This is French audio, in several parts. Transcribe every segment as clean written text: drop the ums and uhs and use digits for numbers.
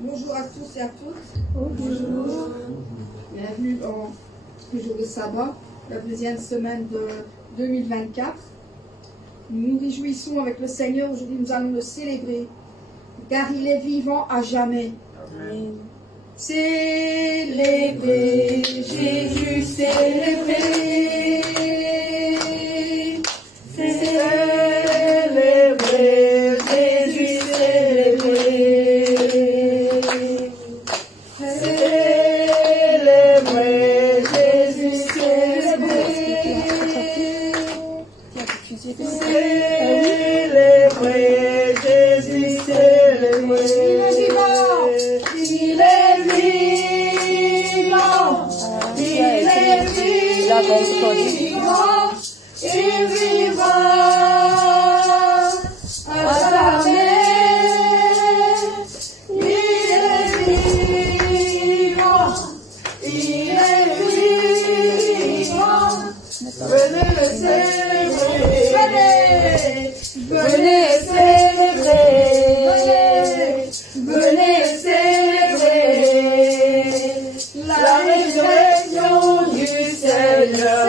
Bonjour à tous et à toutes. Bonjour. Bienvenue dans le jour de sabbat, la deuxième semaine de 2024. Nous nous réjouissons avec le Seigneur. Aujourd'hui, nous allons le célébrer, car il est vivant à jamais. Amen. Célébrer, Jésus, célébrer. Célébrer, Jésus, célébrer. Célébrer, Jésus, célébrer. Célébrer, Jésus, célébrer. Il est vivant. Il est vivant. Il vivant à jamais. Il est vivant. Il est vivant. Venez le célébrer. Venez célébrer. Venez célébrer la résurrection du Seigneur.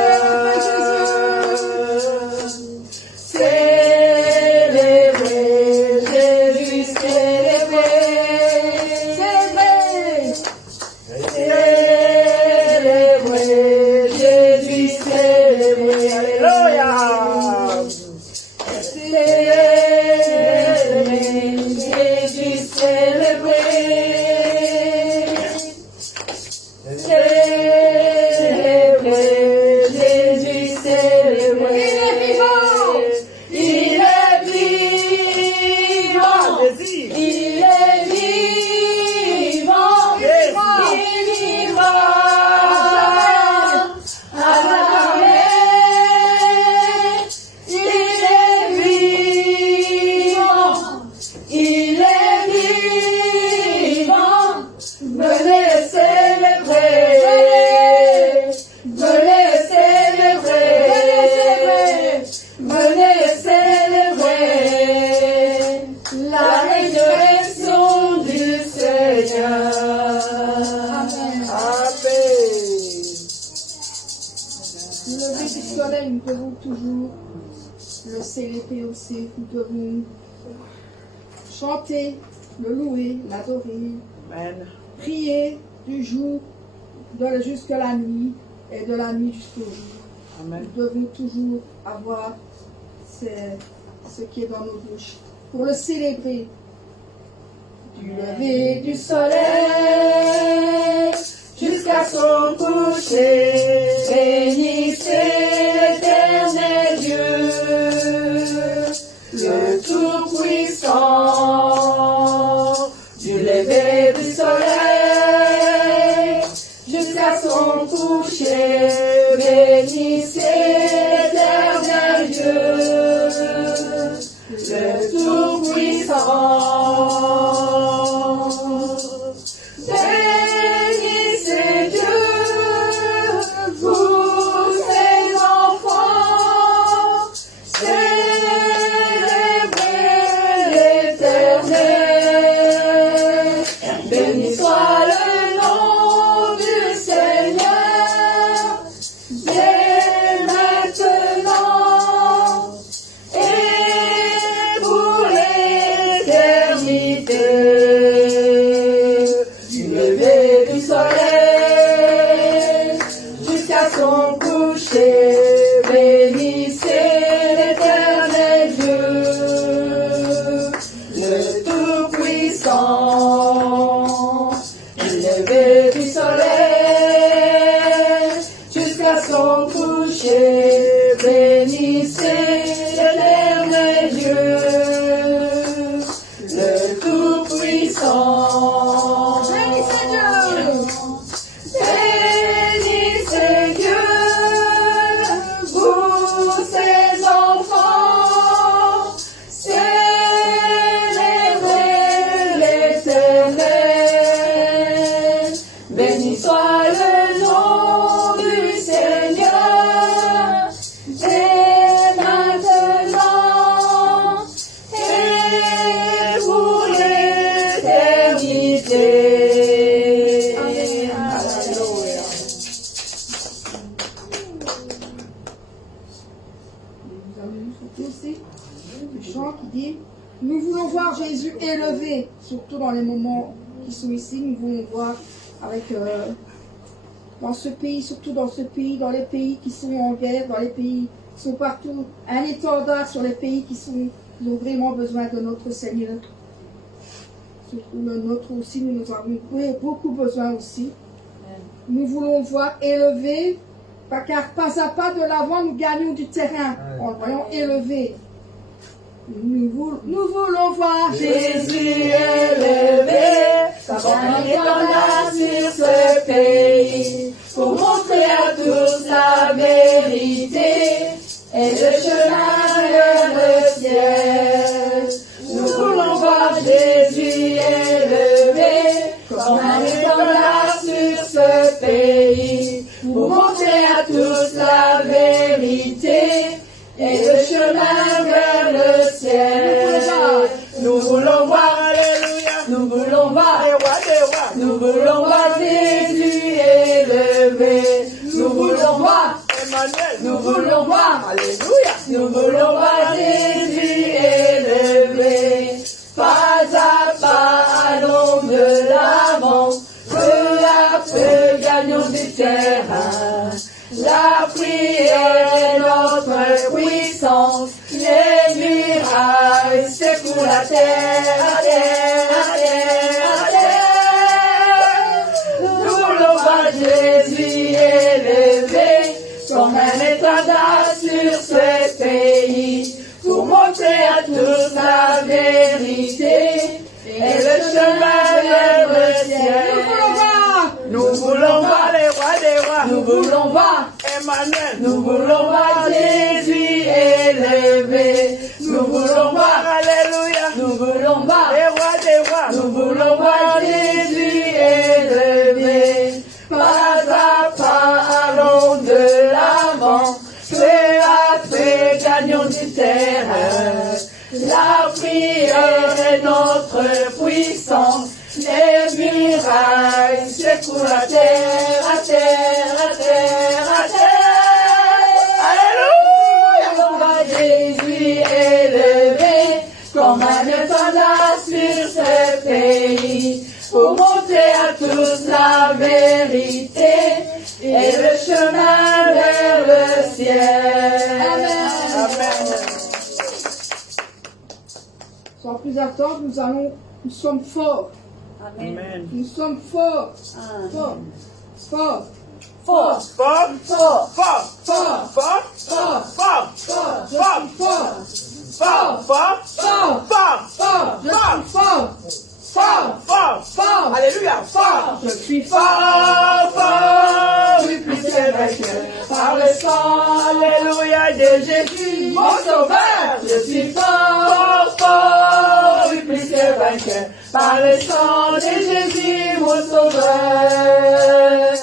Célébrer Jésus, célébrer. Célébrer Jésus, célébrer. Alléluia. Célébrer Jésus, célébrer. Célébrer Jésus, célébrer. Il est vivant. Il est vivant. Il est vivant. Il est vivant. À jamais. Il est vivant. Il est vivant. Venez célébrer. Venez célébrer. Venez célébrer la résurrection du Seigneur. Amen. Le lever du soleil, nous devons toujours le célébrer aussi. Nous devons chanter, le louer, l'adorer, Amen. prier du jour jusqu'à la nuit et de la nuit jusqu'au jour. Amen. Nous devons toujours avoir ce qui est dans nos bouches pour le célébrer. Du lever du soleil jusqu'à son coucher, bénissez l'éternel Dieu, le Tout-Puissant. Du lever du soleil jusqu'à son coucher, bénissez l'éternel Dieu, le Tout-Puissant. Bénissez Dieu, vérité. Amen. Alléluia. Nous allons nous souhaiter aussi le chant qui dit nous voulons voir Jésus élevé, surtout dans les moments qui sont ici. Nous voulons voir avec dans ce pays, surtout dans ce pays, dans les pays qui sont en guerre, dans les pays qui sont partout, un étendard sur les pays qui ont vraiment besoin de notre Seigneur. Surtout le nôtre aussi, nous avons beaucoup besoin aussi. Nous voulons voir élevé, car pas à pas de l'avant, nous gagnons du terrain en le voyant élevé. Nous voulons voir Jésus élevé, comme un étendard sur ce pays, pour montrer à tous la vérité et le chemin vers le ciel. Nous voulons voir Jésus élevé, comme un étendard sur ce pays, pour montrer à tous la vérité et le chemin vers le ciel. Nous voulons voir, alléluia, nous voulons voir, nous voulons voir Jésus élevé. Nous voulons voir, Emmanuel, nous voulons voir, alléluia, nous voulons voir Jésus élevé. Pas à pas, allons de l'avant, peu à peu, gagnons du terrain. La prière est notre puissance, les murailles secouent la terre, la terre, la terre, la terre. Nous voulons voir Jésus élevé, comme un étendard sur ce pays, pour montrer à tous la vérité et le chemin vers le ciel. Nous voulons voir les rois des rois. Nous voulons voir Emmanuel. Nous voulons voir Jésus élevé. Nous voulons voir, alléluia. Nous voulons voir les rois des rois. Nous voulons voir Jésus élevé. Pas à pas, allons de l'avant. Peu à peu, gagnons du terrain. La prière est notre puissance. Les murailles secouent la terre, la terre, la terre, la terre. Alléluia! On voit Jésus élevé, comme un étendard sur ce pays, pour montrer à tous la vérité et le chemin vers le ciel. Amen. Amen. Sans plus attendre, nous sommes forts. Amen. Nous sommes forts. Forts. Forts. Fort, fort, fort, fort, fort, fort, Forts. fort, Forts. Je fort, suis fort. fort, fort, Fort. fort, Fort. Je suis fort. Fort. fort, Fort. alléluia, fort, Je suis fort. fort, fort, oui, plus que vainqueur, par le sang, alléluia, de Jésus, mon sauveur, je suis fort, fort, oui, plus que vainqueur, par le sang de Jésus, mon sauveur.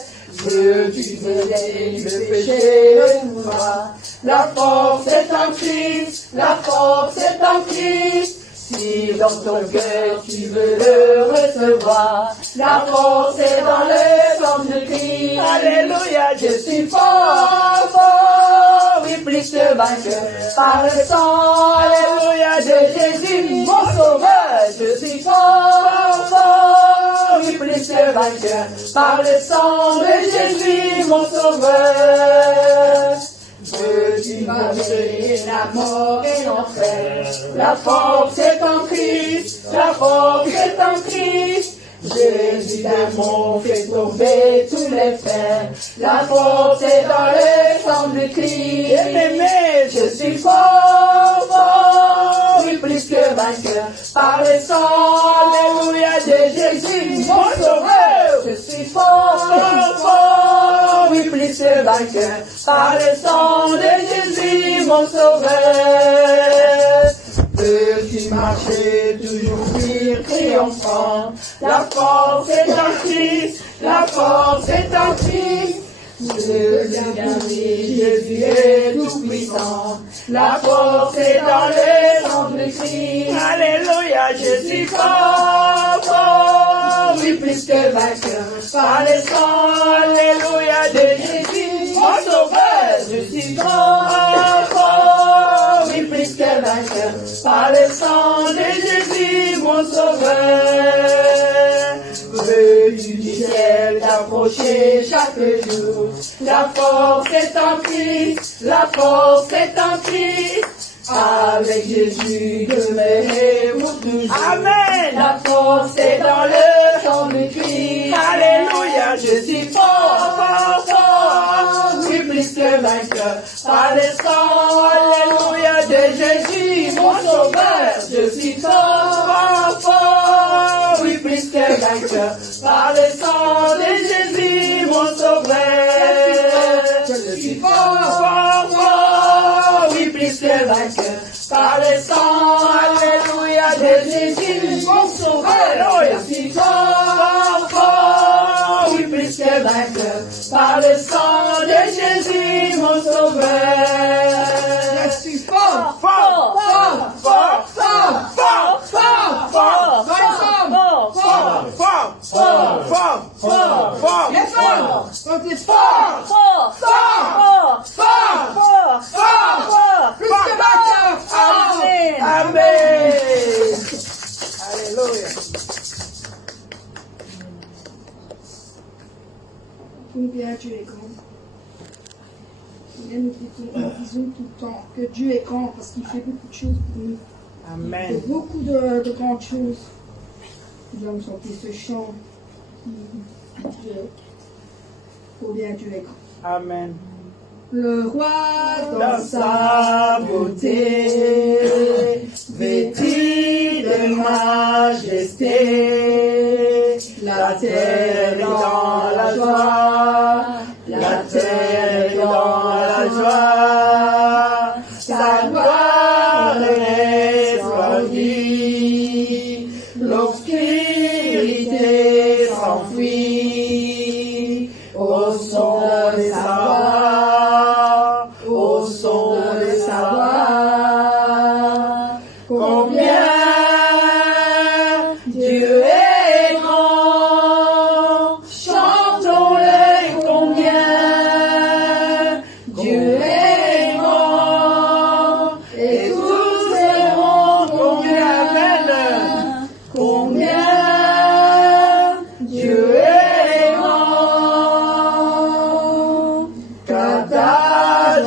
Dieu, tu me délivres le péché, le pouvoir, la force est en Christ, la force est en Christ. Si dans ton cœur tu veux le recevoir, la force est dans le sang de Christ. Alléluia, je suis fort, fort, oui, plus que vainqueur, par le sang, alléluia, de Jésus, mon sauveur. Je suis fort, fort, oui, plus que vainqueur, par le sang de Jésus, mon sauveur. Dieu m'a donné la mort et l'enfer. La force est en Christ, la force est en Christ. Jésus d'amour fait tomber tous les fers. La force est dans le sang de Christ. Bien-aimé, je suis fort, fort, oui, plus que vainqueur. Par le sang, alléluia, de Jésus, mon sauveur. Je suis fort, fort, oui, plus que vainqueur. Par le sang de Jésus, mon sauveur. Peux-tu marcher toujours pire, triomphant? La force est en Christ, la force est en Christ. Jésus est tout puissant. La force est dans le sang de Christ. Alléluia, je suis fort, fort, plus que vainqueur. Par le sang, alléluia, de Jésus, mon sauveur, je suis fort, oui, plus que vainqueur. Par le sang de Jésus, mon sauveur. Veux-tu du ciel t'approcher chaque jour? La force est en Christ, la force est en Christ. Avec Jésus demeurer pour toujours. Amen. La force est dans le sang de Christ. Alléluia, je suis fort, fort, fort. Oui, plus que vainqueur. Par le sang, alléluia, de Jésus, mon sauveur. Je suis fort, fort, fort. Oui, plus que vainqueur. Par le sang de Jésus, mon sauveur. Je suis fort, fort, fort. Oui, plus que vainqueur. Par le sang, alléluia, de Jésus, mon sauveur. Je suis fort, fort. Oui, plus que vainqueur. Par le sang de Jésus, mon sauveur. Je suis fort, Fort, fort, fort, fort, fort, fort, fort, Bonne fort, fort, fort, fort, fort, fort, Les femmes, quand t'es fort, fort, fort, fort, fort, fort, plus que vainqueur. Amen. Amen. Alléluia. Combien Dieu est grand. Et nous disons tout le temps que Dieu est grand parce qu'il fait beaucoup de choses pour nous. Il Amen. fait beaucoup de grandes choses. Nous allons chanter ce chant. Combien Dieu est grand. Amen. Le roi Dans sa beauté, vêtu de majesté, la terre est dans la joie, la terre est dans la joie, sa gloire resplendit, l'obscurité s'enfuit, au son de sa voix, au son de sa voix, combien Dieu est grand, chantons-le combien Dieu est grand, et tous verront combien Dieu est grand.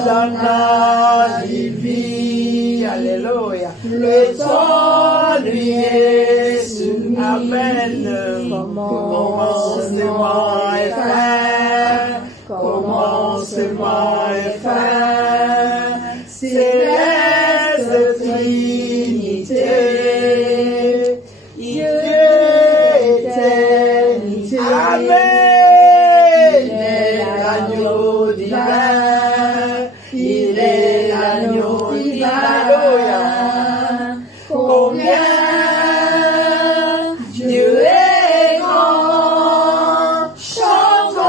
Katazana divine, alléluia. Le temps lui est soumis. Amen. Commencement et fin. Commencement et fin. Céleste Trinité. Dieu éternité. Amen. Il est l'agneau divin. Il est l'agneau divin. Alléluia. Combien Dieu est grand, chantons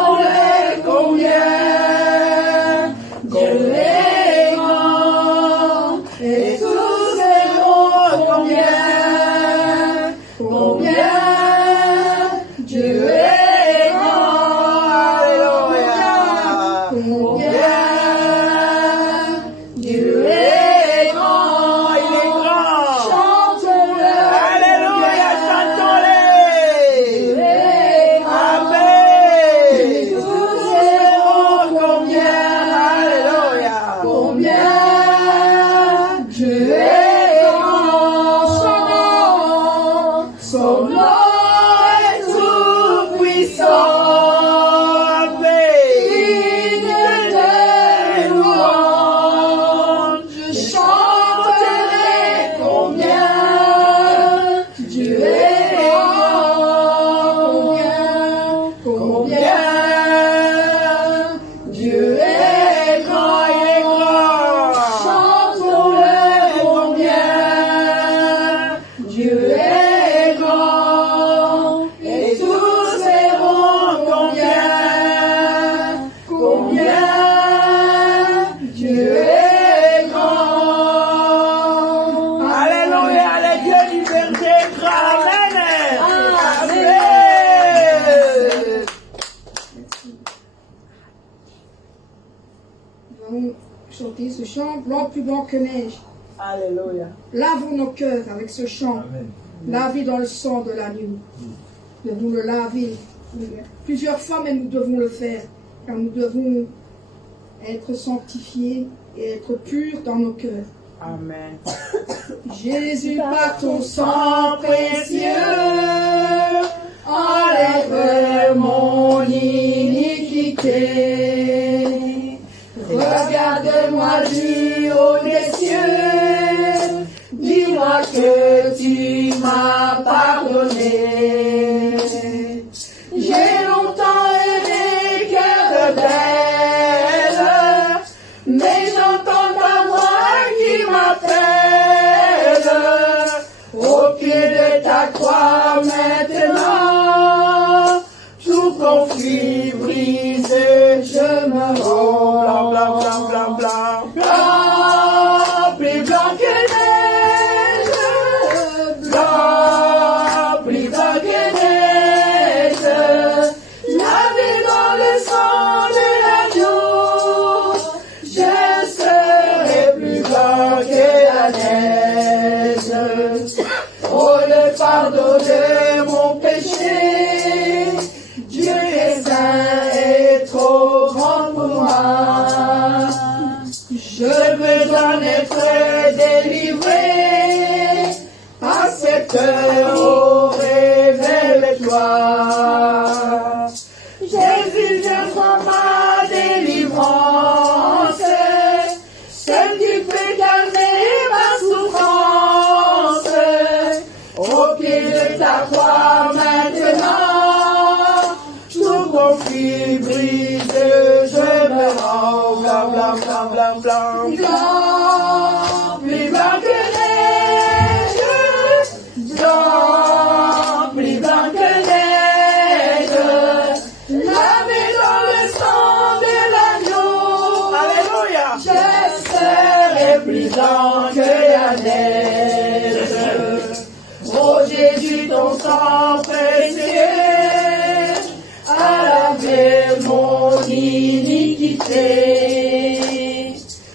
chanter ce chant, blanc plus blanc que neige. Alléluia. Lavons nos cœurs avec ce chant, lavé dans le sang de l'agneau. Nous devons le laver plusieurs fois, mais nous devons le faire, car nous devons être sanctifiés et être purs dans nos cœurs. Amen. Jésus, par ton sang précieux, enlève mon iniquité. Regarde-moi du haut des cieux, dis-moi que tu m'as pardonné. J'ai longtemps aimé cœur belle, mais j'entends ta voix qui m'appelle. Au pied de ta croix maintenant, tout conflit brisé, je me rends. Blanc, blanc, blanc, blanc, blanc. Blanc, plus blanc que neige, blanc, plus blanc que neige, lavé dans le sang de l'agneau, je serai plus blanc que la neige. Oh, le fardeau de mon péché, Dieu est saint et trop grand pour moi. Je veux en être délivré, à cette heure, oh, révèle-toi. Jésus, je sens ma délivrance, seul tu peux calmer ma souffrance. Au pied de ta croix maintenant, tout conflit brisé, je me rends. Blanc, blanc, blanc, blanc, blanc. Blanc, plus blanc que neige, blanc, plus blanc que neige, lavé dans le sang de l'agneau. Alléluia. Je serai plus blanc que la neige. Oh Jésus, ton sang précieux a lavé mon iniquité.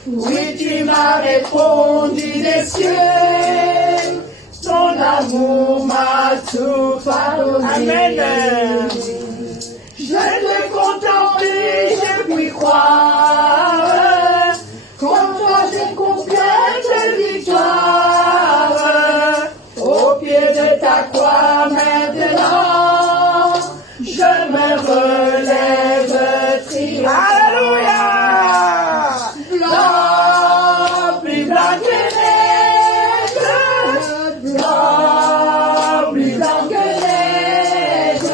Oui, tu m'as répondu des cieux, ton amour m'a tout pardonné. Amen. Je te contempler, je puis croire, comme toi j'ai complète victoire. Au pied de ta croix maintenant, je me relève triomphant. Alléluia. Blanc, plus blanc que neige, blanc, plus blanc que neige,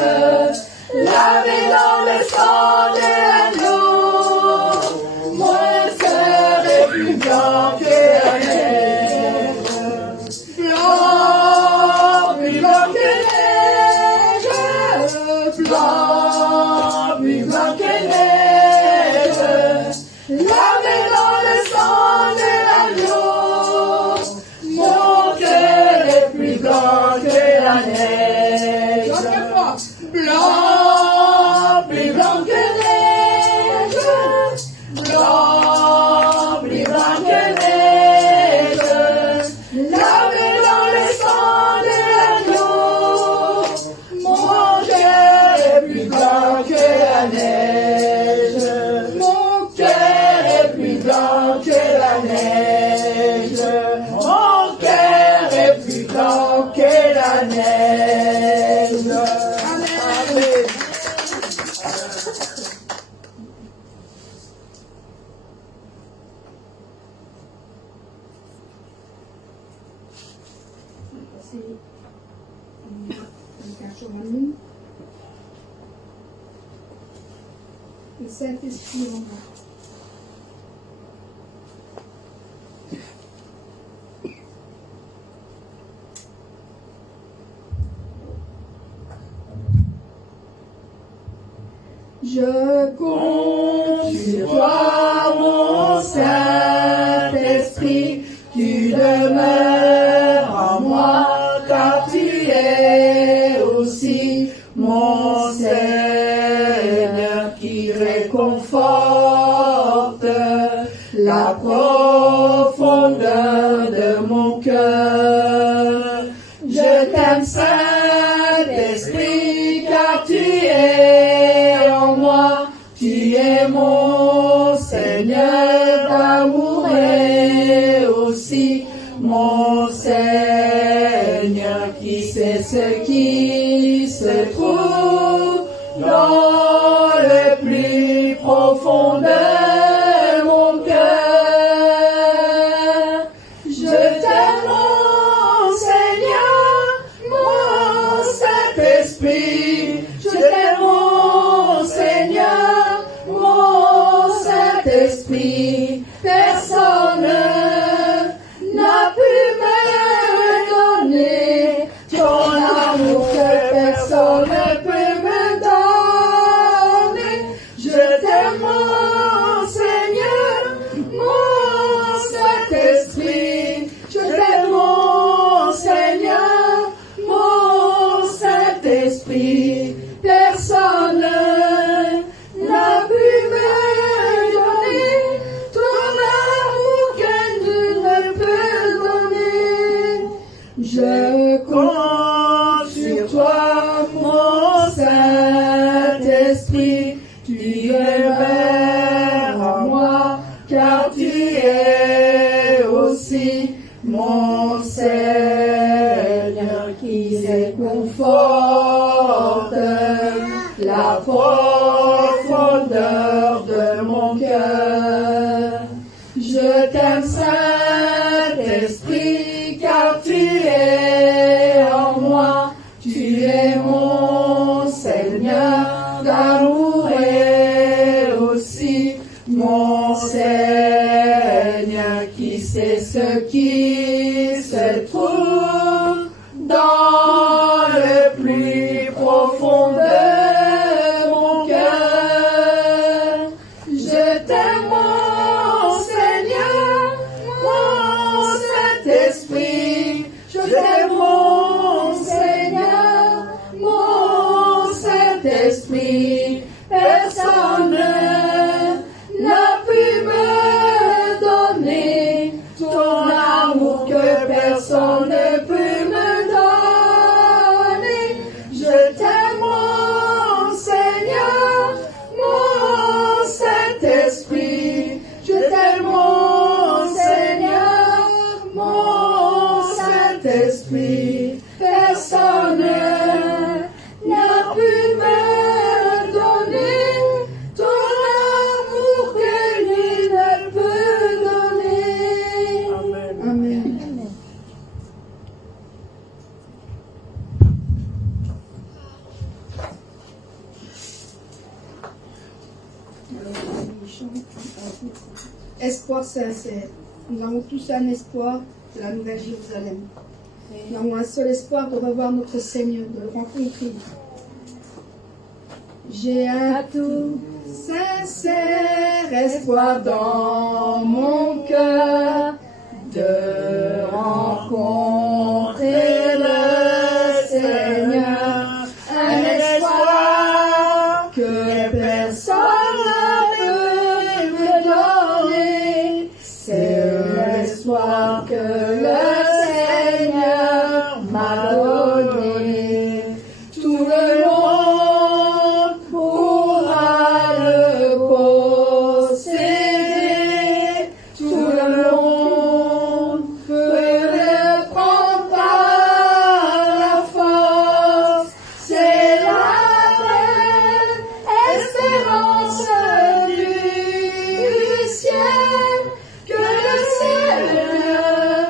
lavé dans le sang de l'agneau, mon cœur est plus blanc que la neige. Blanc, plus blanc que neige, blanc, plus blanc que neige, lavé dans le sang de l'agneau, mon cœur est plus blanc que la neige. Blanc, plus blanc que neige, blanc, plus blanc que neige, lavé dans le sang de l'agneau, mon cœur est plus blanc que la neige. Mon cœur est plus blanc que la neige. Mon cœur est plus blanc que la neige. Amen. Le Saint-Esprit en moi. Je compte sur toi, mon Saint-Esprit, tu demeures en moi, car tu es aussi mon Seigneur qui réconforte la la profondeur de mon cœur. Je t'aime, Saint-Esprit, car tu es en moi. Tu es mon Seigneur d'amour et aussi mon Seigneur qui sait ce qui se trouve dans le plus profond de mon cœur. Je t'aime, mon Seigneur, mon Saint-Esprit. Je t'aime, mon Seigneur, mon Saint-Esprit. Personne n'a pu me donner ton amour que personne ne peut me donner. Je t'aime, mon Seigneur, mon Saint-Esprit. Je t'aime, mon Seigneur, mon Saint-Esprit. Personne n'a pu me donner ton amour que nul ne peut donner. Je compte sur toi, mon Saint-Esprit. Tu demeures en moi, car tu es aussi mon Seigneur qui réconforte la profondeur de mon cœur. Je t'aime, Saint-Esprit, car tu es en moi. Tu es mon Seigneur d'amour et aussi mon Seigneur qui sait ce qui se trouve dans le plus profond de mon cœur. Je t'aime, mon Seigneur, mon Saint-Esprit. Je t'aime, mon Seigneur, mon Saint-Esprit. Personne n'a pu me donner ton amour que personne ne peut me donner. Je t'aime, mon Seigneur, mon Saint-Esprit. Je t'aime, mon Seigneur, mon Saint-Esprit. Personne n'a pu me donner ton amour que nul ne peut donner. Amen. Espoir sincère. Nous avons tous un espoir de la Nouvelle Jérusalem. Nous avons un seul espoir de revoir notre Seigneur, de le rencontrer. J'ai un tout sincère espoir dans mon cœur de rencontrer le Seigneur. Un espoir que personne ne peut me donner. C'est l'espoir que le Seigneur m'a donné. Tout le monde pourra le posséder. Tout le monde peut le prendre par la force. C'est la belle espérance du ciel que le Seigneur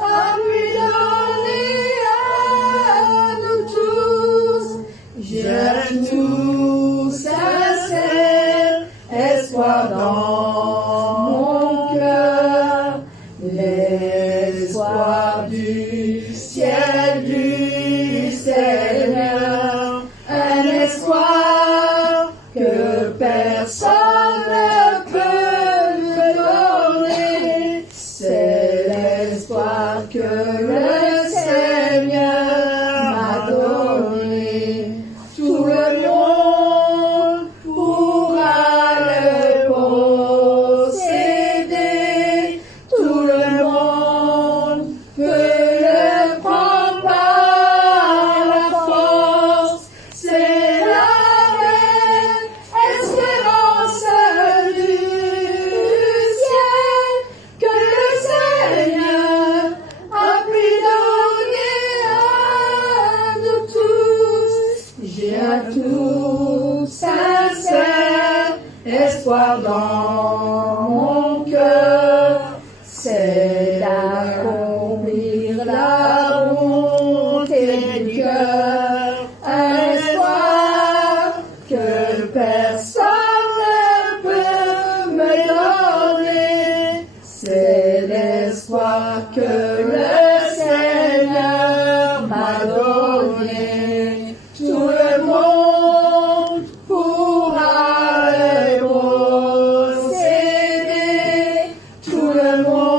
a pu donner à nous tous. J'ai un tout sincère espoir dans mon cœur, l'espoir du ciel du Seigneur, un espoir que personne ne peut me donner. C'est l'espoir que le Seigneur m'a donné. Tout le monde tout sincère espoir dans mon cœur, c'est d'accomplir la volonté du cœur. Un espoir que personne ne peut me donner, c'est l'espoir que le Seigneur m'a donné. Tout le monde pourra le posséder, tout le monde